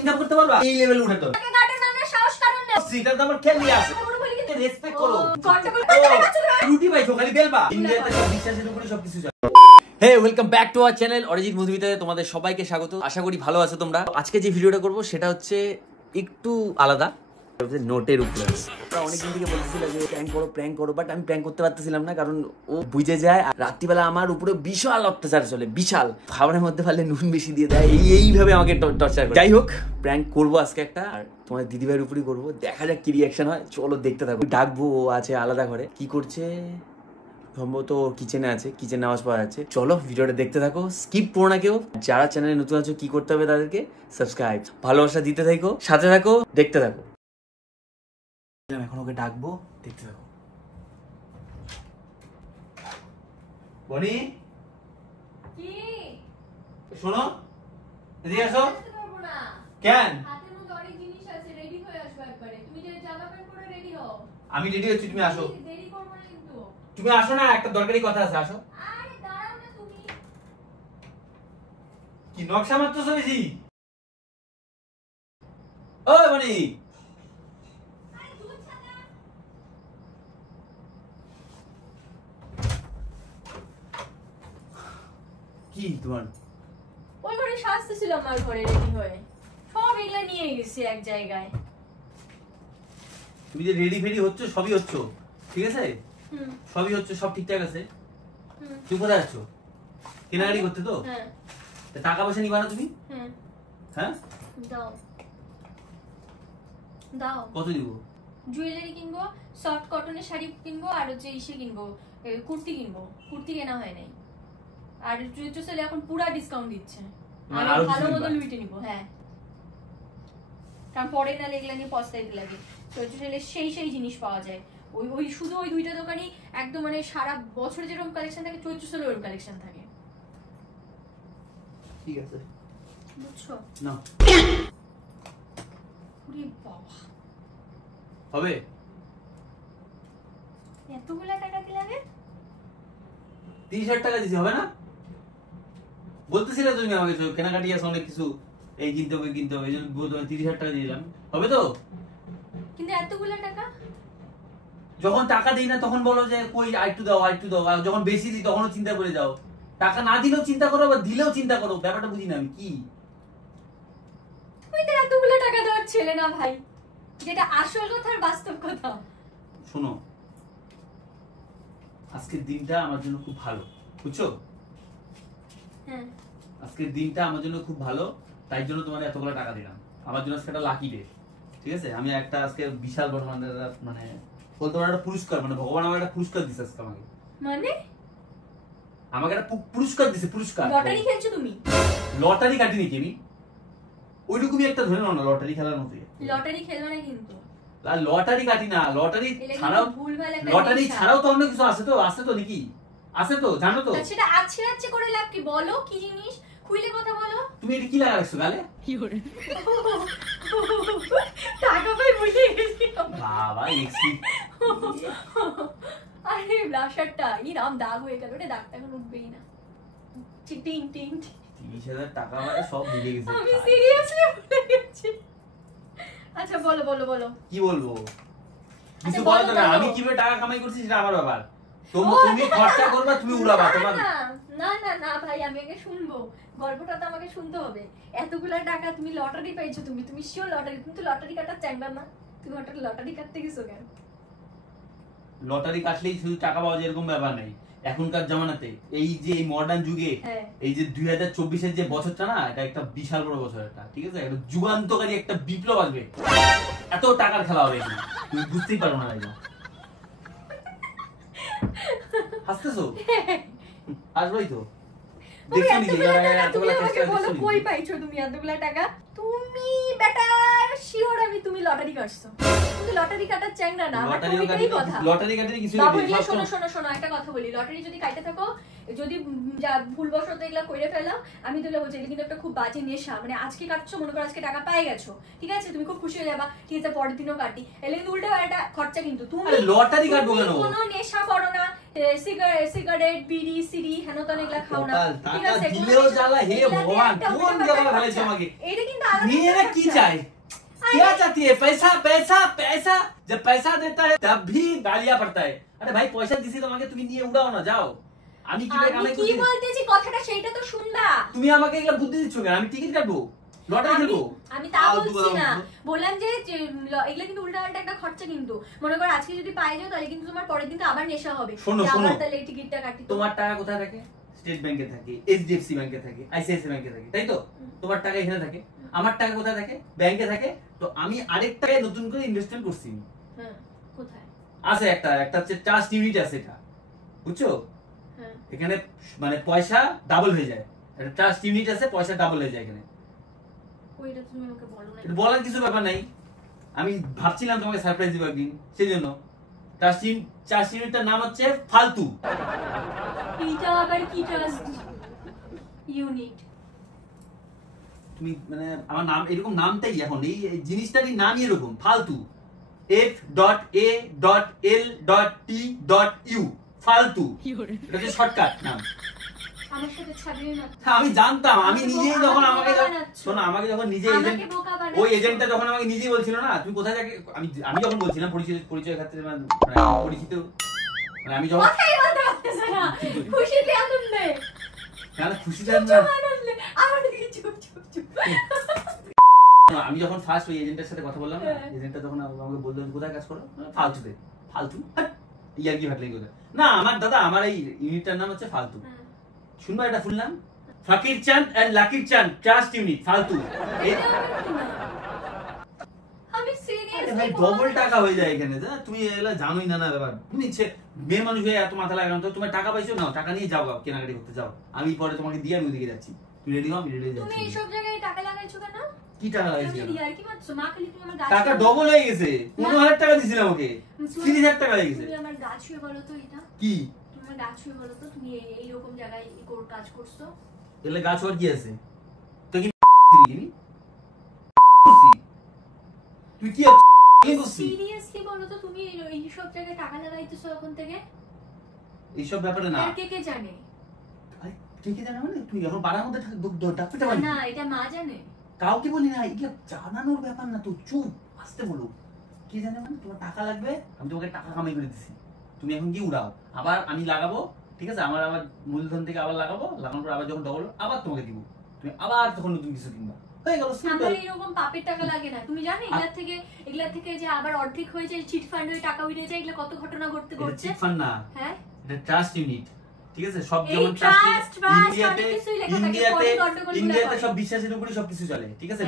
Income করতে পারবা এই লেভেলে উঠে তো টাকা কাটেন না সাহস কারণ না সিটার তো আমার খেল নিয়ে আসে রেসপেক্ট করো রুটি ভাই খালি বেলবা ইন্ডিয়াতে সব বিশ্বাসের উপরে সবকিছু চলে। Hey welcome back to our channel Arijit মুভিতে তোমাদের সবাইকে স্বাগত। আশা করি ভালো আছো তোমরা। আজকে যে ভিডিওটা করব সেটা হচ্ছে একটু আলাদা, নোটের উপরে। অনেকদিন থেকে বলতেছিল যে প্র্যাঙ্ক করো, বাট আমি প্র্যাঙ্ক করতে পারতেছিলাম না, কারণ ও বুঝে যায় আর রাত্রিবেলা আমার উপরে বিশাল অত্যাচার চলে, বিশাল। খাবারের মধ্যে পারলে নুন বেশি দিয়ে দেয়, এইভাবে আমাকে টর্চার করে। যাই হোক, প্র্যাঙ্ক করবো আজকে একটা, আর তোমার দিদিভাইয়ের উপরেই করবো। দেখা যাক কি রিয়াকশন হয়, চলো দেখতে থাকো। ডাকবো, ও আছে আলাদা ঘরে, কি করছে সম্ভবত কিচেনে আছে, কিচেনে আওয়াজ পাওয়া যাচ্ছে। চলো ভিডিওটা দেখতে থাকো, স্কিপ করো না কেউ। যারা চ্যানেলে নতুন আছো কি করতে হবে তাদেরকে সাবস্ক্রাইব, ভালোবাসা দিতে থাকো, সাথে থাকো, দেখতে থাকো। এখন ওকে ডাকবো, দেখতে থাকো। বনি কি শোনো, এদিকে আসো। করব না কেন? হাতে মধ্যে অনেক জিনিস আছে, রেডি হয়ে আসবে একবারে। তুমি যে জামা প্যান্ট পরে রেডি হও। আমি রেডি হচ্ছি, তুমি আসো। দেরি করব না কিন্তু। তুমি আসো না, একটা দরকারি কথা আছে, আসো। আরে দাঁড়াও না তুমি। কি নকশা মারতেছো বেশি? ওই বনি, আরে দুধ ছাতা। কি তোমার? ওই ঘরে সাজতেছিল আমার ঘরে রেডি হয়ে, সব এগুলা নিয়ে গেছি এক জায়গায়। তুমি যে রেডি ফেডি হচ্ছ, সবই হচ্ছ ঠিক আছে, সবই হচ্ছে, সব ঠিকঠাক আছে। তুমি কোথায় যাচ্ছ? কেনাকাটি করতে তো? হ্যাঁ। টাকা পয়সা নিবা না তুমি? হ্যাঁ। হ্যাঁ দাও দাও। কত দিব? জুয়েলারি কিনবো, সফট কটনের শাড়ি কিনবো, আর হচ্ছে ইসে কিনবো, কুর্তি কিনবো। কুর্তি কেনা হয় নাই, আর চুচুসেলে এখন পুরা ডিসকাউন্ট দিচ্ছে। আমি ভালো মতো লুইটে নিব। হ্যাঁ, কারণ পরে না এগুলা নিয়ে পস্তাইতে লাগে। চুচুসেলে সেই সেই জিনিস পাওয়া যায়। ওই ওই শুধু ওই দুইটা দোকানই একদম, মানে সারা বছরে যেরকম কালেকশন থাকে চুচুসেলে ওরকম কালেকশন থাকে। ঠিক আছে, বুঝছো না? ওরে বাবা, হবে? এতগুলা টাকা কি লাগে? 30,000 টাকা দিছি, হবে না? বলতেছিলে তুমি আমাকে কেনাকাটি আছে অনেক কিছু, এই কিনতে হবে কিনতে হবে, এই জন্য 30,000 টাকা দিয়ে দিলাম। হবে তো? কিন্তু এতগুলা টাকা যখন টাকা দিই না তখন বলো যে কই আইটু দাও আইটু দাও, আর যখন বেশি দিই তখনও চিন্তা করে যাও। টাকা না দিলেও চিন্তা করো, বা দিলেও চিন্তা করো, ব্যাপারটা বুঝি না আমি কি। তুমি তো এতগুলা টাকা দেওয়ার ছেলে না ভাই, যেটা আসল কথা আর বাস্তব কথা। শোনো, আজকের দিনটা আমার জন্য খুব ভালো, বুঝছো? হ্যাঁ, আজকের দিনটা আমার জন্য খুব ভালো, তাই জন্য তোমার এতগুলো টাকা দিলাম। আমার জন্য আজকে একটা লাকি ডে, ঠিক আছে? আমি একটা আজকে বিশাল বড় মানে বলতে পারো একটা পুরস্কার, মানে ভগবান আমার একটা পুরস্কার দিছে আজকে আমাকে। মানে আমাকে একটা পুরস্কার দিছে, পুরস্কার। লটারি খেলছো তুমি? লটারি কাটিনি কি আমি, ওইটুকুই একটা ধরে নাও না, লটারি খেলার মতোই। লটারি খেলবে না কিন্তু। আর লটারি কাটি না, লটারি ছাড়াও, লটারি ছাড়াও তো অন্য কিছু আছে তো, আছে তো নাকি? আছে তো, জানো তো? সেটা আছে আছে করে লাভ কি? বলো কি জিনিস, খুইলে কথা বলো। তুমি এটা কি লাগা রাখছো গালে? কি করে টাকা পাই বুঝে গেছি বাবা, এক্সি আরে ব্লাশারটা এই রাম দাগ হয়ে গেল রে, দাগটা এখন উঠবেই না। টিং টিং 30,000 টাকা মানে সব ভুলে গেছে। আমি সিরিয়াসলি ভুলে গেছি। আচ্ছা বলো বলো বলো। কি বলবো? কিছু বলো না, আমি কিভাবে টাকা কামাই করছি সেটা আমার ব্যাপার। তুমি খরচা করবা, তুমি উড়াবা তোমার। না না না ভাই, আমি আগে শুনবো গল্পটা, তো আমাকে শুনতে হবে। এতগুলা টাকা তুমি লটারি পাইছো, তুমি শিওর লটারি? তুমি তো লটারি কাটার চাইবা না, তুমি লটারি কাটতে গেছো কেন? লটারি কাটলেই শুধু টাকা পাওয়া যায় এরকম ব্যাপার নেই এখনকার জামানাতে। এই যে এই মডার্ন যুগে, এই যে 2024-এর যে বছরটা না, এটা একটা বিশাল বড় বছর, একটা ঠিক আছে, একটা যুগান্তকারী একটা বিপ্লব আসবে। এত টাকার খেলা হবে এখানে, তুমি বুঝতেই পারো না। তাই হাসতেছো? আসবেই তো। দেখছো নাকি তুমি আমাকে বলো কই পাইছো তুমি এতগুলা টাকা? তুমি বেটা শিওর তুমি লটারি কাটছো? তুমি লটারি কাটার চ্যাংড়া না, আমার তো ওইটাই কথা। লটারি কাটার কিছু বাবু এগুলো শোনো শোনো শোনো, একটা কথা বলি। লটারি যদি কাটতে থাকো, যদি ভুলবশত এগুলা কইরে ফেলো, আমি তোলে বলছি এটা কিন্তু একটা খুব বাজে নেশা। মানে আজকে কাটছো, মনে করো আজকে টাকা পেয়ে গেছো, ঠিক আছে, তুমি খুব খুশি হয়ে যাবা, ঠিক আছে, পরের দিনও কাটি, এলে কিন্তু উল্টো একটা খরচা। কিন্তু তুমি লটারি কাটবো কেন? কোনো নেশা করো না, সিগারেট বিড়ি সিডি হেন তেন এগুলা খাও না, ঠিক আছে? দিলেও জ্বালা, হে ভগবান কোন জায়গায় ফেলেছে আমাকে। এটা কিন্তু আলাদা নিয়ে না কি চাই, क्या चाहती है? पैसा पैसा पैसा। जब पैसा देता है तब भी गालियां पड़ता है। अरे भाई पैसा দিছি তোমাকে, তুমি নিয়ে উড়াও না, যাও। আমি কি বলতেছি কথাটা সেইটা তো শুনবা। তুমি আমাকে এগুলা বুদ্ধি দিচ্ছ কেন? আমি টিকিট কাটবো, লটারি খেলবো? আমি তা বলছি না, বললাম যে এগুলা কিন্তু উল্টাপাল্টা একটা খরচা। কিন্তু মনে করো আজকে যদি পাই যাও তাহলে কিন্তু তোমার পরের দিন আবার নেশা হবে। শোনো আবার তাহলে এই টিকিটটা কাটি। তোমার টাকা কোথায় থাকে? স্টেট ব্যাংকে থাকে, এইচডিএফসি ব্যাংকে থাকে, আইসিআইসিআই ব্যাংকে থাকে, তাই তো? তোমার টাকা এখানে থাকে, আমার টাকা কোথায় থাকে? ব্যাংকে থাকে। তো আমি আরেক টাকায় নতুন করে ইনভেস্টমেন্ট করছি। হ্যাঁ, কোথায় আছে একটা হচ্ছে ট্রাস্ট ইউনিট আছে, এটা বুঝছো? হ্যাঁ, এখানে মানে পয়সা ডাবল হয়ে যায়। একটা ট্রাস্ট ইউনিট আছে, পয়সা ডাবল হয়ে যায় এখানে। ওইটা তুমি আমাকে বলো না। এটা বলার কিছু ব্যাপার নাই, আমি ভাবছিলাম তোমাকে সারপ্রাইজ দিব একদিন, সেই জন্য। ট্রাস্ট ইউনিটটার নাম হচ্ছে ফালতু। এটা আবার কি ট্রাস্ট ইউনিট? তুমি মানে আমার নাম এরকম, নামটাই এখন এই জিনিসটারই নামই এরকম, ফালতু। f.a.l.t.u ফালতু, এটা হচ্ছে শর্টকাট নাম। আমার সাথে ছাড়িয়ে না। আমি জানতাম, আমি নিজেই যখন শোনো, আমাকে যখন নিজে এজেন্ট, ওই এজেন্টটা যখন আমাকে নিজেই বলছিল না তুমি কোথায় যাকে, আমি যখন বলছিলাম পরিচয় ক্ষেত্রে মানে পরিচিত, মানে আমি যখন কথাই বলতে পারতেছ না, খুশিতে আনন্দে, না খুশিতে আনন্দে আমার দিকে চুপ চুপ চুপ। আমি যখন ফার্স্ট ওই এজেন্টের সাথে কথা বললাম, এজেন্টটা তখন আমাকে বললো কোথায় কাজ করো, ফালতুতে। ফালতু ইয়ার কি ভাটলে কোথায় না, আমার দাদা, আমার এই ইউনিটটার নাম হচ্ছে ফালতু। শুনবা এটা ফুল নাম? ফাকির চাঁদ এন্ড লাকির চাঁদ ট্রাস্ট ইউনিট ফালতু। আমি সিরিয়াসলি ভাই ডবল টাকা হয়ে যায় এখানে, তুমি এগুলা জানোই না না ব্যাপার। তুমি মেয়ে মানুষ হয়ে এত মাথা লাগানো, তো তোমার টাকা পাইছো, নাও টাকা নিয়ে যাও, কেনাকাটি করতে যাও। আমি পরে তোমাকে দিয়ে আমি ওদিকে যাচ্ছি, তুমি রেডি হও, আমি রেডি যাচ্ছি। তুমি এই সব জায়গায় টাকা লাগাইছো কেন? কি টাকা লাগাইছো? ইয়ার কি মারছো? মা খালি তুমি আমার গাছ, টাকা ডবল হয়ে গেছে। 15,000 টাকা দিছিলাম ওকে, 30,000 টাকা হয়ে গেছে। তুমি আমার গাছ হয়ে বলো তো এটা কি? তুমি আমার গাছ হয়ে বলো তো, তুমি এই রকম জায়গায় কাজ করছো? এলে গাছ হওয়ার কি আছে? তো কি তুই কি সিরিয়াসলি বলো তো, তুমি এই সব জায়গায় টাকা লাগাইতেছো এখন থেকে? এইসব ব্যাপারে না। কে কে জানে? কে কে জানে মানে? তুই এখন বাড়ার মধ্যে ডাকতে পারবি না? এটা মা জানে। কাউকে বলি না, এটা জানানোর ব্যাপার না, তো চুপ আসতে বলো। কে জানে মানে? তোমার টাকা লাগবে, আমি তোমাকে টাকা কামাই করে দিছি, তুমি এখন কি উড়াও, আবার আমি লাগাবো, ঠিক আছে? আমার আবার মূলধন থেকে আবার লাগাবো, লাগানোর পর আবার যখন ডবল আবার তোমাকে দিব, তুমি আবার তখন নতুন কিছু কিনবা, হয়ে গেল। আমার এরকম পাপের টাকা লাগে না, তুমি জানো? এগুলা থেকে যে আবার অর্ধেক হয়ে যায়, চিট ফান্ড হয়ে টাকা উড়ে যায়, এগুলা কত ঘটনা ঘটতে ঘটছে। চিট ফান্ড না, হ্যাঁ, এটা ট্রাস্ট ইউনিট, ঠিক আছে? সব যেমন ট্রাস্ট ইন্ডিয়াতে সব বিশ্বাসের উপরে সবকিছু চলে, ঠিক আছে?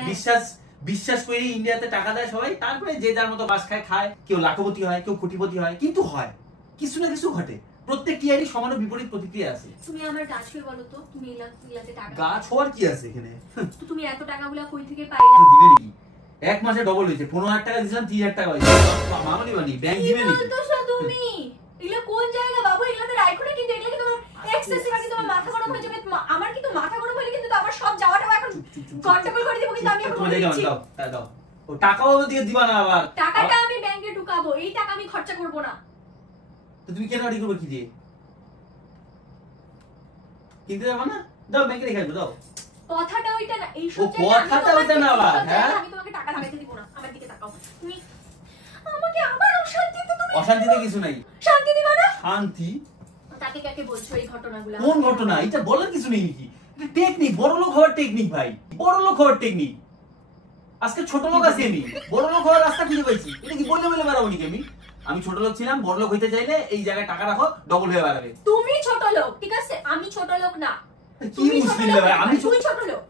বিশ্বাস করে ইন্ডিয়াতে টাকা দেয় সবাই, তারপরে যে যার মতো বাস খায়, কেউ লাখপতি হয়, কেউ কোটিপতি হয়, কিন্তু হয় কিছু না কিছু ঘটে। প্রত্যেকটি আরই সমান বিপরীত প্রতিক্রিয়া আছে। তুমি আমার গাছ হয়ে বলো তো, তুমি এগুলাতে টাকা, গাছ হওয়ার কি আছে এখানে? তো তুমি এত টাকাগুলো কই থেকে পাইলা? দিবে নাকি? এক মাসে ডবল হয়েছে, 15,000 টাকা দিয়েছিলাম, 30,000 টাকা হয়েছে। মামনি বানি ব্যাংক দিবে নাকি? তুমি এগুলা কোন জায়গা বাবু? এগুলাতে রাখো না, কিন্তু এগুলা কি তোমার এক্সেসিভ আছে? তোমার মাথা গরম হয়ে যাবে। আমার কিন্তু মাথা গরম হলে কিন্তু আমার সব যাওয়াটা এখন কন্ট্রোল করে দিব, কিন্তু আমি এখন বলে দিচ্ছি দাও ও টাকাও দিয়ে দিবা না, আবার টাকাটা আমি ব্যাংকে ঢুকাবো, এই টাকা আমি খরচা করব না। তো তুমি কেন রেডি করবে? কি দিয়ে কিনতে যাবে না? দাও ব্যাংকে রেখে দাও। কথাটা ওইটা না, এই সব কথাটা ওইটা না আবার। হ্যাঁ, আমি তোমাকে টাকা লাগাইতে দিব না। আমার দিকে তাকাও, তুমি আমাকে আবার অশান্তিতে, তুমি অশান্তিতে কিছু নাই, শান্তি দিবা না। শান্তি তাকে কাকে বলছো এই ঘটনাগুলো? কোন ঘটনা? এটা বলার কিছু নেই নাকি? এটা টেকনিক, বড় লোক হওয়ার টেকনিক ভাই, বড় লোক হওয়ার টেকনিক। আজকে ছোট লোক আছি, আমি বড় লোক হওয়ার রাস্তা খুঁজে পাইছি। এটা কি বললে বলে বেড়াবো নাকি? আমি ছোট লোক ছিলাম, বড় লোক হইতে চাইলে এই জায়গায় টাকা রাখো, ডবল হয়ে বেড়াবে। তুমি ছোট লোক, ঠিক আছে? আমি ছোট লোক না। কি মুশকিল ভাই? আমি তুই ছোট লোক।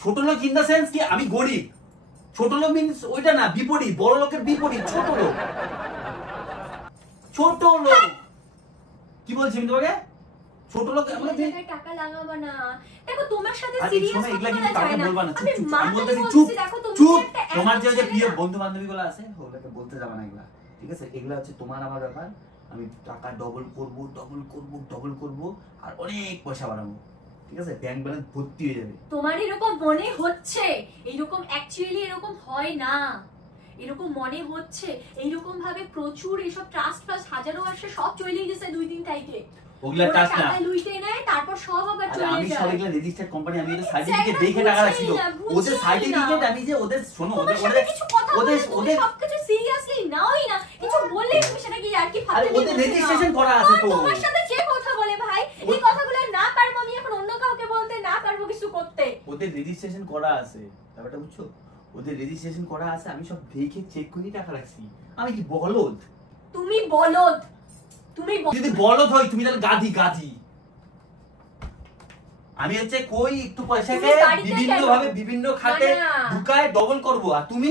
ছোট লোক ইন দা সেন্স কি আমি গরিব? ছোট লোক মিন্স ওইটা না, বিপরীত, বড় লোকের বিপরীত ছোট লোক। ছোট লোক কি বলছি আমি তোমাকে? ছোট লোক আমরা টাকা লাগাবো না। দেখো তোমার সাথে সিরিয়াস কথা এগুলা কিন্তু বলা কাউকে যায় না। বলবা না। আমি আমি বলতেছি চুপ চুপ। তোমার যে প্রিয় বন্ধু বান্ধবীগুলো আছে ওগুলোকে বলতে যাবে না এগুলা, ঠিক আছে? এগুলা হচ্ছে তোমার আমার ব্যাপার। আমি টাকা ডবল করব আর অনেক পয়সা বাড়াবো, ঠিক আছে? ব্যাংক ব্যালেন্স ভর্তি হয়ে যাবে। তোমার এরকম মনে হচ্ছে, এরকম অ্যাকচুয়ালি এরকম হয় না। এরকম মনে হচ্ছে, এইরকম ভাবে প্রচুর এইসব ট্রাস্ট ফাস্ট হাজারো আসে, সব চলে গেছে 2 দিন তাইতে। ওগুলা ট্রাস্ট না, লুইটে নেয় তারপর সব আবার চলে যায়। আমি সব এগুলা রেজিস্টার্ড কোম্পানি, আমি ওদের সার্টিফিকেট দেখে টাকা রাখছি তো। ওদের সার্টিফিকেট আমি যে ওদের শোনো, ওদের কিছু কথা বলে ওদের সবকিছু সিরিয়াসলি নাওই না, কিছু বললে তুমি সেটা কি আর কি ভাবতে দিও? ওদের রেজিস্ট্রেশন করা আছে তো। তোমার সাথে কে কথা বলে ভাই? এই কথাগুলো না পারবো আমি এখন অন্য কাউকে বলতে, না পারবো কিছু করতে। ওদের রেজিস্ট্রেশন করা আছে, ব্যাপারটা বুঝছো? ওদের রেজিস্ট্রেশন করা আছে, আমি সব দেখে চেক করে টাকা রাখছি। আমি কি বলদ? তুমি বলদ, তুমি যদি বলদ হই তুমি তাহলে গাধি, গাধি। আমি হচ্ছে কই একটু পয়সাকে বিভিন্ন ভাবে বিভিন্ন খাতে ঢুকায় ডবল করব, আর তুমি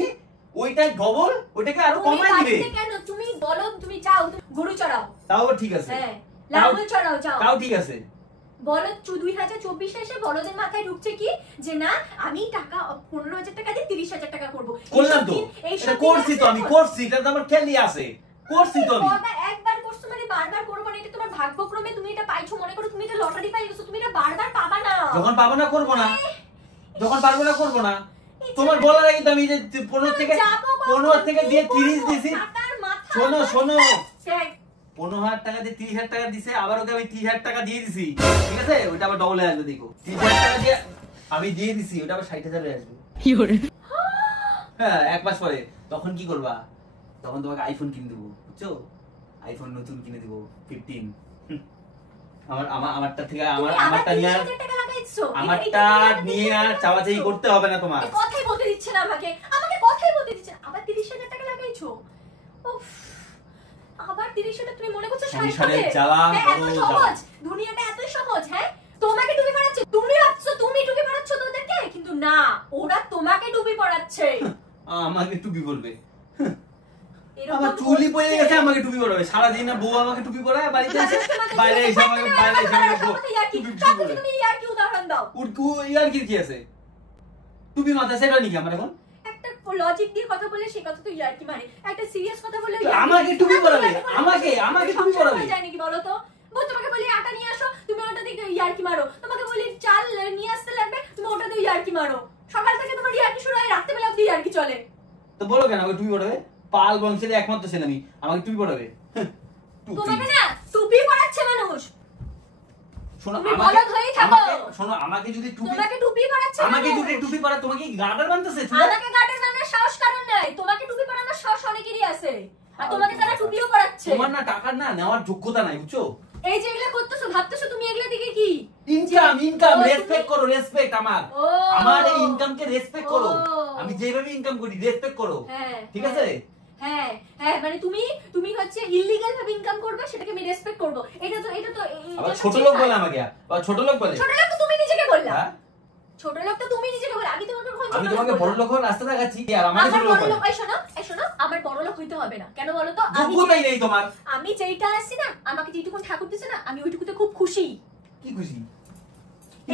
ওইটাই ডবল, ওইটাকে আরো কমাই দিবে কেন? তুমি বলদ, তুমি চাও গরু চড়াও, তাও ঠিক আছে। হ্যাঁ, লাঙ্গল চড়াও, চাও, তাও ঠিক আছে। বলদ 2024 এসে বলদের মাথায় ঢুকছে কি যে না আমি টাকা 15,000 টাকা দিয়ে 30,000 টাকা করব। করলাম তো, এটা করছি তো, আমি করছি, এটা তো আমার খেলি আছে, করছি তো আমি। একবার করছো মানে বারবার করব না, এটা তোমার ভাগ্যক্রমে তুমি এটা পাইছো, মনে করো তুমি এটা লটারি পাই গেছো, তুমি এটা বারবার পাবা না। যখন পাবো না করব না, যখন পারবো না করব না। তোমার বলার আগে তো আমি যে 15 থেকে দিয়ে 30 দিছি। শোনো শোনো, 15,000 টাকা দিয়ে 30,000 টাকা দিছে, আবার ওকে আমি 30,000 টাকা দিয়ে দিছি, ঠিক আছে? ওটা আবার ডবল হয়ে আসবে, দেখো 30,000 টাকা দিয়ে আমি দিয়ে দিছি, ওটা আবার 60,000 হয়ে আসবে। হ্যাঁ, 1 মাস পরে তখন কি করবা? তখন তোমাকে আইফোন কিনে দেবো, বুঝছো? আইফোন নতুন কিনে দেবো 15। আমারটা থেকে আমারটা নিয়ে আর চাওয়াচাই করতে হবে না তোমার। কথাই বলতে দিচ্ছে না আমাকে কথাই বলতে দিচ্ছে না। আবার 30,000 টাকা লাগাইছো। উফ, আবার 30,000 তুমি মনে করছো সংসারের জ্বালা এত সহজ? দুনিয়াটা এত সহজ? হ্যাঁ, তোমাকে ডুবি পড়াচ্ছে, তুমি ভাবছো তুমি ডুবি পড়াচ্ছো তোদেরকে, কিন্তু না, ওরা তোমাকে ডুবি পড়াচ্ছে। আমাকে টুপি পরবে, আমার চুলি পড়ে গেছে, আমাকে টুপি পরাবে সারাদিন। না বউ আমাকে টুপি পরায়, বাড়িতে এসে বাইরে এসে আমাকে তুমি ইয়ার কি উদাহরণ দাও? ইয়ার কি আছে? টুপি মাথা সেটা নাকি আমার এখন? একটা লজিক দিয়ে কথা বলে সে কথা তো ইয়ার কি মানে, একটা সিরিয়াস কথা বলে আমাকে টুপি পরাবে, আমাকে টুপি পরাবে যায় নাকি বলো তো? বউ তোমাকে বলি আটা নিয়ে আসো, তুমি ওটা দিয়ে ইয়ার কি মারো। তোমাকে বলি চাল নিয়ে আসতে লাগবে, তুমি ওটা দিয়ে ইয়ার কি মারো। সকাল থেকে তোমার ইয়ার কি শুরু হয়, রাতে বেলা অবধি ইয়ার কি চলে। তো বলো কেন আমাকে টুপি পরাবে? পাল বংশের একমাত্র ছেলে আমি, আমাকে টুপি পরাবে? তোমাকে না টুপি পরাচ্ছে মানুষ। শোনো আমাকে যদি টুপি পরাচ্ছে, আমাকে যদি টুপি পরা, তোমাকে গার্ডার বানতেছে? আমাকে গার্ডার বানানোর সাহস কারণ নাই, তোমাকে টুপি পরানোর সাহস অনেকেরই আছে, আর তোমাকে তারা টুপিও পরাচ্ছে। তোমার না টাকার না নেওয়ার যোগ্যতা নাই, বুঝছো? এই যে এগুলা করতেছো, ভাবতেছো তুমি এগুলা দিকে কি ইনকাম রেসপেক্ট করো, রেসপেক্ট আমার এই ইনকামকে রেসপেক্ট করো। আমি যেভাবে ইনকাম করি রেসপেক্ট করো, ঠিক আছে? হ্যাঁ হ্যাঁ, মানে তুমি হচ্ছে ইল্লিগাল ভাবে ইনকাম করবে, সেটাকে আমি রেসপেক্ট করব। এটা তো আবার ছোট লোক বলে আমাকে, আবার ছোট লোক বলে। ছোট লোক তো তুমি নিজেকে বললা, ছোট লোক তো তুমি নিজেকে বললা। আমি তোমাকে বড় লোক হওয়ার রাস্তা দেখাচ্ছি, আর আমাকে ছোট লোক বলে। এই শোনো, আমার বড় লোক হইতে হবে না, কেন বলো তো? যোগ্যতাই নেই তোমার। আমি যেইটা আছি না, আমাকে যেটুকু ঠাকুর দিছে না, আমি ওইটুকুতে খুব খুশি। কি খুশি?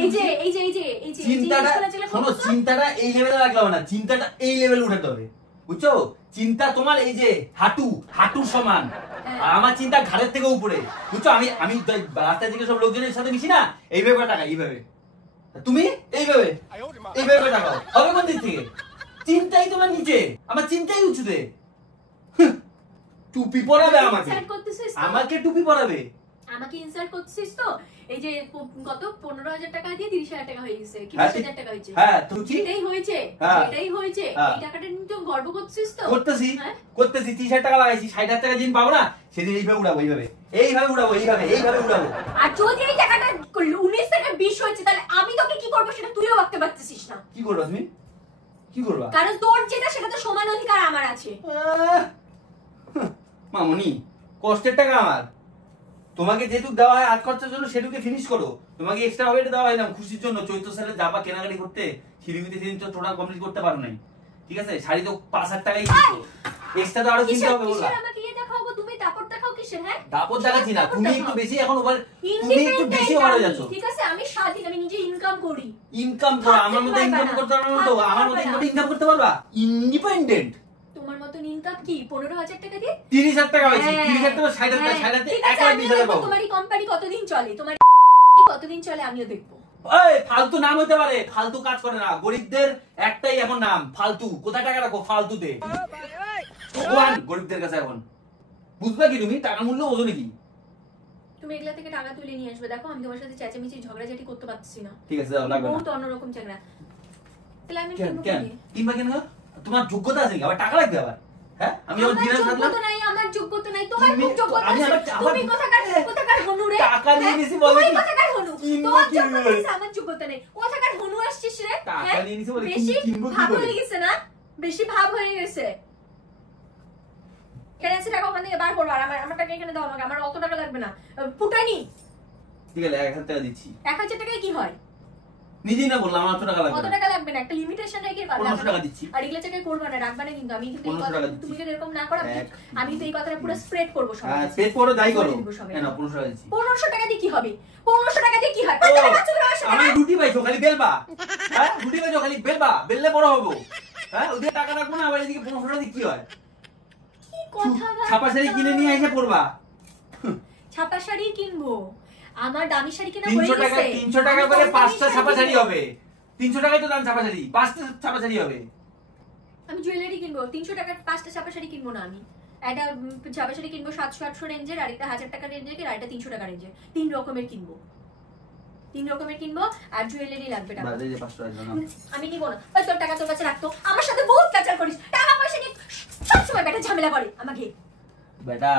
এই যে চিন্তাটা, শোনো, চিন্তাটা এই লেভেলে রাখলাম না, চিন্তাটা এই লেভেলে উঠাতে হবে, বুঝছো? চিন্তা তোমার এই যে হাঁটুর সমান, আর আমার চিন্তা ঘাড়ের থেকে উপরে, বুঝছো? আমি রাস্তায় থেকে সব লোকজনের সাথে মিশি না, এইভাবে টাকা, এইভাবে। তুমি এইভাবে টাকা হবে কোন দিক থেকে? চিন্তাই তোমার নিচে, আমার চিন্তাই উঁচুতে। টুপি পরাবে আমাকে টুপি পরাবে। আমাকে ইনসাল্ট করছিস তো? এই যে কত 15,000 টাকা দিয়ে 30,000 টাকা হয়ে গেছে, কি 20,000 টাকা হয়েছে? হ্যাঁ, এটাই হয়েছে, এটাই হয়েছে। এই টাকাটা নিয়ে তো গর্ব করছিস তো? করতেছি 30,000 টাকা লাগাইছি, 60,000 টাকা দিন পাবো না, সেদিন এইভাবে উড়াবো, এইভাবে উড়াবো। আর যদি এই টাকাটা 19 থেকে 20 হয়েছে, তাহলে আমি তোকে কি করবো সেটা তুইও ভাবতে পারছিস না। কি করবা তুমি? কি করবা? কারণ তোর যেটা, সেটা তো সমান অধিকার আমার আছে। মামনি, কষ্টের টাকা আমার, তোমাকে যেটুকু দেওয়া হয় হাত খরচার জন্য সেটুকু ফিনিশ করো। তোমাকে এক্সট্রা ভাবে দেওয়া হয় না খুশির জন্য। চৈত্র সালে যাবা কেনাকাটি করতে, শিলিগুড়িতে সেদিন তো টোটাল কমপ্লিট করতে পারো নাই, ঠিক আছে? শাড়ি তো 5,000 টাকাই কিনছো, এক্সট্রা তো আরো কিনতে হবে। বললা আমাকে ইয়ে দেখাবো, তুমি দাপট দেখাও কিসের? হ্যাঁ, দাপট দেখাচ্ছি না, তুমি একটু বেশি এখন তুমি একটু বেশি ওভার যাচ্ছ। ঠিক আছে, আমি স্বাধীন, আমি নিজে ইনকাম করি। ইনকাম করো, আমার মতো ইনকাম করতে পারো না তো? আমার মতো ইনকাম করতে পারবা? ইন্ডিপেন্ডেন্ট। তোমার মতো ইনকাম কি 15,000 টাকা দিয়ে 30,000 টাকা হয়েছে, 30,000 টাকা 60,000 টাকা, 60,000 1,20,000 পাবো। তোমারই কোম্পানি কতদিন চলে, তোমার কতদিন চলে আমিও দেখবো। এই ফালতু নাম হইতে পারে, ফালতু কাজ করে না। গরিবদের একটাই এখন নাম ফালতু। কোথায় টাকা রাখো? ফালতুতে। ভগবান গরিবদের কাছে এখন বুঝবা কি তুমি টাকার মূল্য বোঝো নাকি? তুমি এগুলা থেকে টাকা তুলে নিয়ে আসবে। দেখো আমি তোমার সাথে চেঁচামেচি ঝগড়াঝাটি করতে পারছি না। ঠিক আছে যাও, লাগবে না। বহুত অন্যরকম ঝগড়া। তাহলে আমি কেন কিনবো কি? কিনবা কেন? তোমার যোগ্যতা আছে কি? আবার টাকা লাগবে আবার? হ্যাঁ আমি যখন দিনের সাথে যোগ্যতা নাই, আমার যোগ্যতা নাই, তোমার তুমি- খুব যোগ্যতা আমি আছে। আবার- তুমি কোথাকার হনু রে? টাকা নিয়ে হ্যাঁ? নিছি বলে তুমি কি? কোথাকার হনু? কিনবো তোমার কি যোগ্যতা রে? আছে, আমার যোগ্যতা নেই। কোথাকার হনু আসছিস রে? টাকা হ্যাঁ? নিয়ে নিছি বলে বেশি কিনবো কি ভাব বলে? হয়ে গেছে না? বেশি ভাব হয়ে গেছে। এখানে আছে টাকা, ওখান থেকে বার করবো। আর আমার টাকা এখানে দাও আমাকে, আমার অত টাকা লাগবে না। ফুটানি ঠিক আছে 1000 টাকা দিচ্ছি। 1000 টাকায় কি হয়? নিজেই না বললাম আমার 800 টাকা অত লাগবে না। টাকা লাগবে না, একটা লিমিটেশন রেখে 1500 টাকা দিচ্ছি। আর এগুলো টাকায় করবা না, রাখবা না কিন্তু। আমি কিন্তু এই 1500 কথা, টাকা দিচ্ছি। তুমি যদি এরকম না করো এক, আমি তো এই কথাটা পুরো স্প্রেড করবো সবাই। হ্যাঁ পেট করো দাই করো। করে দিব সবাই। না 1500 টাকা দিচ্ছি। 1500 টাকা দিয়ে কি হবে? 1500 টাকা দিয়ে কি হয়? ও, কত টাকা বাঁচবে আমার সাথে? আমি রুটি পাইছো খালি বেলবা। হ্যাঁ রুটি পাইছো খালি বেলবা, বেললে বড় হবো। হ্যাঁ ওদিকে টাকা রাখবো না, আবার এদিকে 1500 টাকা দিয়ে কি হয়? কি কথা বল? ছাপা শাড়ি কিনে নিয়ে এসে পরবা। ছাপা শাড়ি কিনবো? আমার দামি শাড়ি কিনা 300 হয়ে টাকা গেছে। 300 টাকা আমি করে কম দামি 5টা ছাপা শাড়ি কিনবো। হবে। 300 টাকায় তো দাম ছাপা শাড়ি, 5টা ছাপা শাড়ি হবে। আমি জুয়েলারি কিনবো। 300 টাকার 5টা ছাপা শাড়ি কিনবো না আমি। একটা ছাপা শাড়ি কিনবো 700-800 রেঞ্জের, আর একটা 1000 টাকা রেঞ্জের, আর একটা 300 টাকা রেঞ্জের। 3 রকমের কিনবো। 3 রকমের কিনবো। আর জুয়েলারি লাগবে টাকা। বাজে যে 500 টাকা না। আমি নিব না। ওই তোর টাকা তোর কাছে রাখতো। আমার সাথে বহুত কাচার করিস। টাকা পয়সা নিয়ে সব সময় বেটা ঝামেলা করে আমাকে। বেটা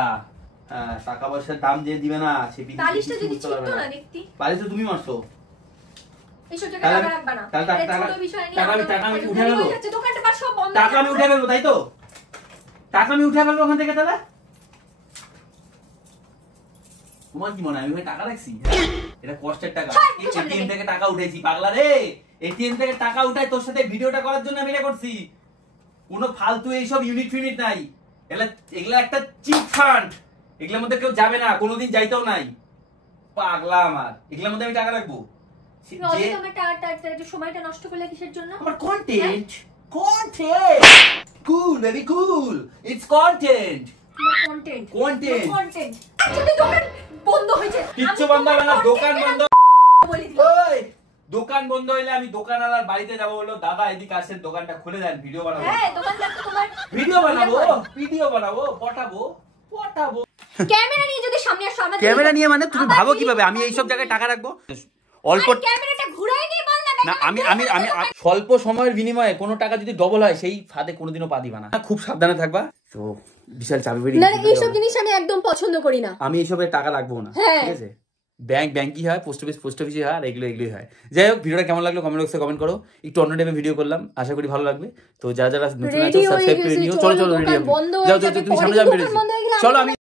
টাকা পয়সার দাম যে দিবে না সে বিধি পালিশটা কিছু যদি বুঝতে ছিটতো পারবে না না। দেখতি। পালিশ তো তুমি মারছো। এইসব জায়গায় তাহলে- টাকা রাখবা না। তাহলে এই ছোট বিষয় নিয়ে টাকা আমি উঠে নেবো। হয়ে যাচ্ছে, দোকানটা পার সব বন্ধ। টাকা আমি উঠে ফেলবো তাই তো? টাকা আমি উঠে ফেলবো ওখান থেকে তাহলে? তোমার কি মনে হয় আমি ওখানে টাকা রাখছি? এটা কষ্টের টাকা। ছাড়, এই পিছন এটিএম থেকে। থেকে টাকা উঠেছি পাগলা রে। এটিএম থেকে টাকা উঠাই তোর সাথে ভিডিওটা করার জন্য আমি এটা করছি। কোনো ফালতু এইসব ইউনিট ফিউনিট নাই। এগুলা একটা চিট ফান্ড। এগুলোর মধ্যে কেউ যাবে না, কোনোদিন যাইতেও নাই। পাগলা আমার। এগুলোর মধ্যে আমি টাকা রাখবো? তুমি অযথা আমার টাকা সময়টা নষ্ট করলে কিসের জন্য? আমার content content cool baby cool it's content content Content. Content. যদি দোকান বন্ধ হয়েছে, কিচ্ছু আমি বন্ধ হবে না, তোমার দোকান content বন্ধ। বলে দিলাম। ওই দোকান বন্ধ হইলে আমি দোকানওয়ালার বাড়িতে যাবো, বললো দাদা এদিকে আসেন দোকানটা খুলে দেন, ভিডিও বানাবো। হ্যাঁ, দোকানদার তো তোমার ভিডিও বানাবো, পটাবো। ক্যামেরা নিয়ে যদি সামনে আসো, আমাদের ক্যামেরা নিয়ে মানে তুমি আবার ভাবো কি- কিভাবে আমি এইসব জায়গায় টাকা রাখবো? অল্প আরে ক্যামেরাটা ঘুরাই নিয়ে বল না। না আমি আমি আমি স্বল্প সময়ের বিনিময়ে কোনো টাকা যদি ডবল হয় সেই ফাঁদে কোনোদিনও পা দিবা না। খুব সাবধানে থাকবা। তো বিশাল চাবি বেরিয়ে না, এইসব জিনিস আমি একদম পছন্দ করি না। আমি এইসবে টাকা রাখবো না, হ্যাঁ। ঠিক আছে? ব্যাংকই হয়, পোস্ট অফিসে হয়, আর এগুলোই হয়। যাই হোক, ভিডিওটা কেমন লাগলো কমেন্ট বক্সে কমেন্ট করো। একটু অন্য টাইপের ভিডিও করলাম, আশা করি ভালো লাগবে। তো যারা নতুন আছো Ready হয়ে সাবস্ক্রাইব করে গেছি, নিও। চলো, চলো দোকান রেডি বন্ধ হয়ে যাও যাবে, তুমি সামনে পরে যাও, দোকান বন্ধ হয়ে গেলে চলো আমি আমি